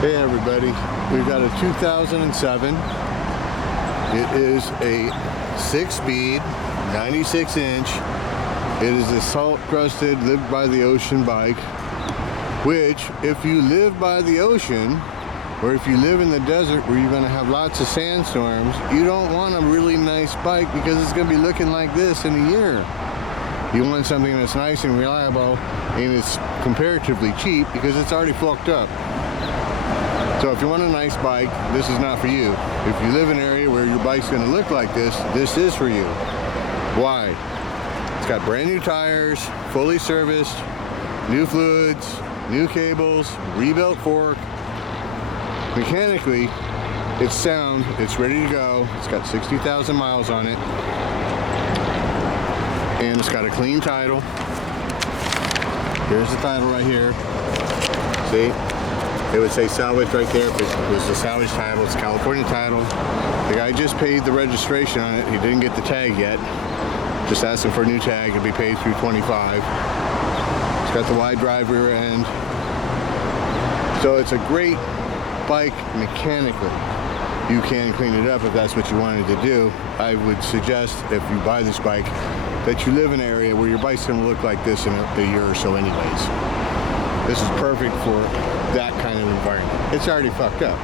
Hey everybody, we've got a 2007. It is a 6-speed, 96-inch. It is a salt-crusted, live by the ocean bike, which if you live by the ocean, or if you live in the desert where you're going to have lots of sandstorms, you don't want a really nice bike because it's going to be looking like this in a year. You want something that's nice and reliable, and it's comparatively cheap because it's already fucked up. So if you want a nice bike, this is not for you. If you live in an area where your bike's going to look like this is for you. Why? It's got brand new tires, fully serviced, new fluids, new cables, rebuilt fork. Mechanically, it's sound, it's ready to go. It's got 60,000 miles on it. And it's got a clean title. Here's the title right here. See? It would say salvage right there. If it was the salvage title, it's California title. The guy just paid the registration on it. He didn't get the tag yet. Just asked him for a new tag. It'll be paid through 25. It's got the wide drive rear end. So it's a great bike mechanically. You can clean it up if that's what you wanted to do. I would suggest, if you buy this bike, that you live in an area where your bike's going to look like this in a year or so anyways. This is perfect for that kind of environment. It's already fucked up.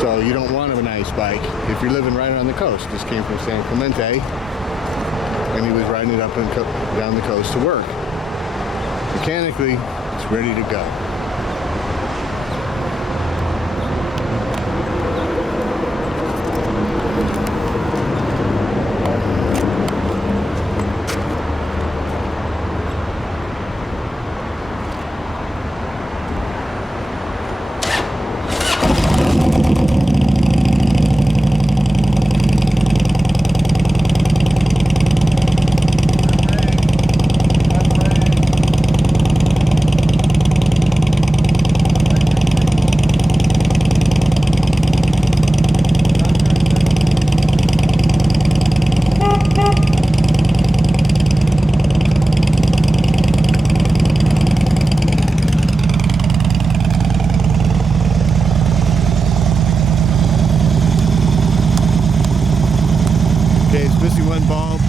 So you don't want a nice bike if you're living right on the coast. This came from San Clemente, and he was riding it up and down the coast to work. Mechanically, it's ready to go. Okay, it's missing one bulb.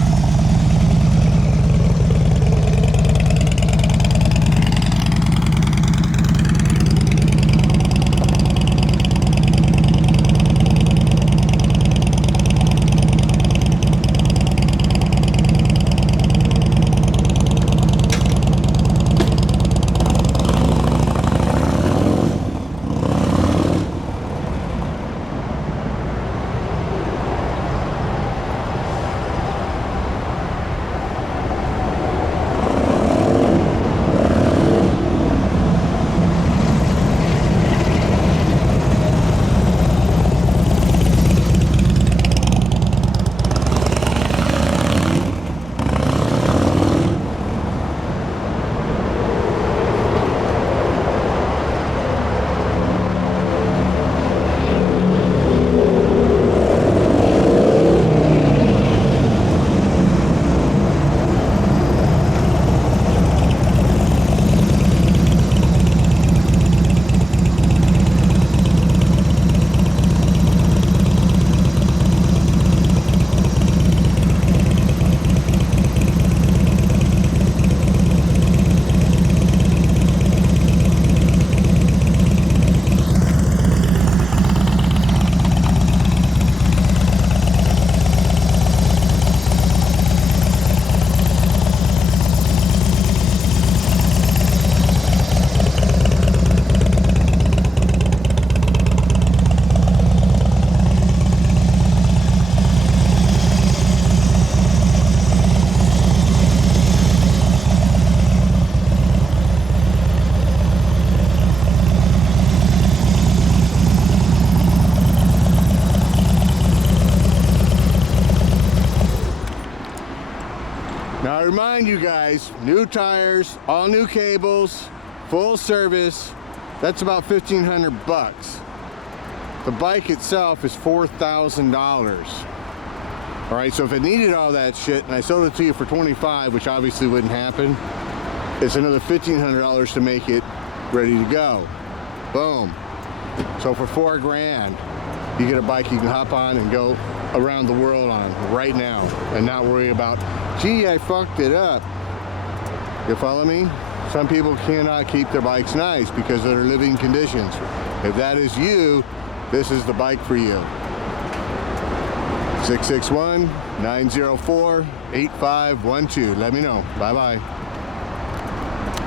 Now I remind you guys, new tires, all new cables, full service, that's about $1,500. The bike itself is $4,000. All right, so if it needed all that shit and I sold it to you for $25, which obviously wouldn't happen, it's another $1,500 to make it ready to go. Boom. So for $4 grand, you get a bike you can hop on and go around the world on right now and not worry about, gee, I fucked it up. You follow me? Some people cannot keep their bikes nice because of their living conditions. If that is you, this is the bike for you. 661-904-8512. Let me know. Bye-bye.